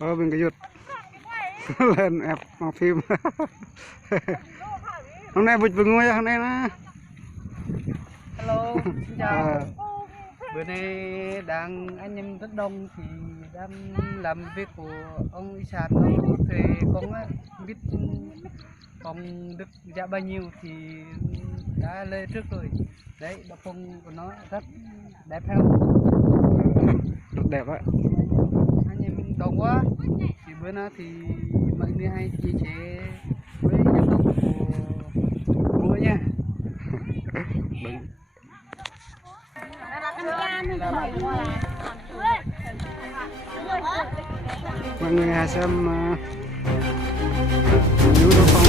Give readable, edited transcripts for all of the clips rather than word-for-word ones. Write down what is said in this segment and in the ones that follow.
Bên cái ruột lên ép mà phim. Hôm nay bụi ngồi hôm nay nè. Hello, xin chào. Bữa nay anh em rất đông thì đang làm việc của ông Ý Sản, ông thuê con á, biết con được giá bao nhiêu thì đã lên trước rồi. Đấy, độ phong của nó rất đẹp không? Rất đẹp đấy. Anh em đông quá. Thì bữa nay thì mọi người hay chia sẻ với YouTube của mua nha. Đúng. Mọi người hãy xem video đồ phong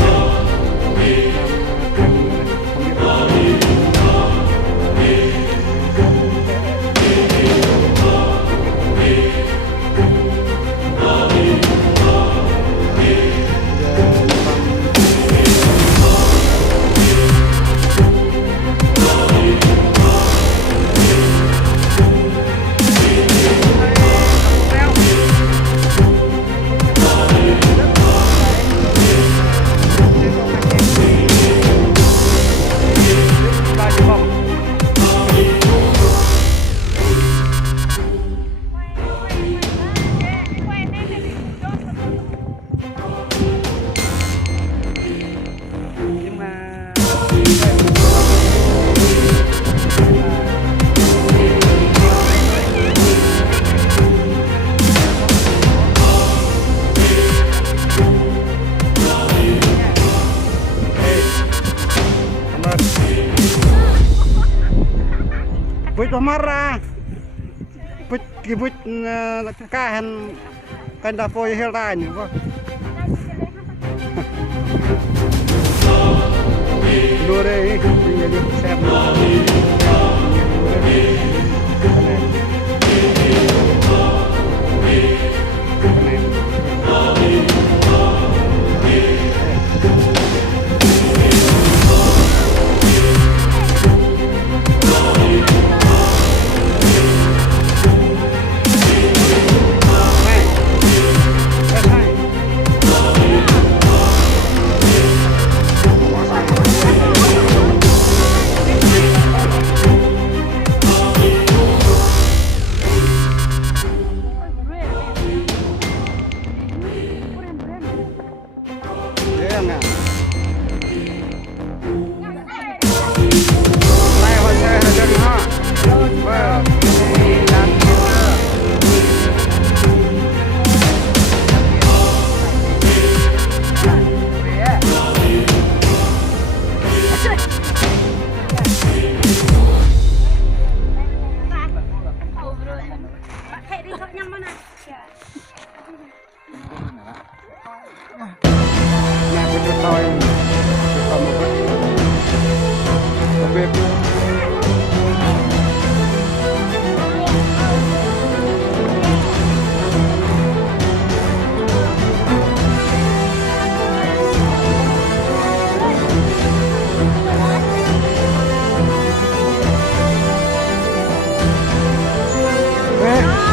Puit marah, puit kibut kahan kanda po yung heltain po. Dure ini set.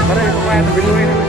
Para yang pemain lebih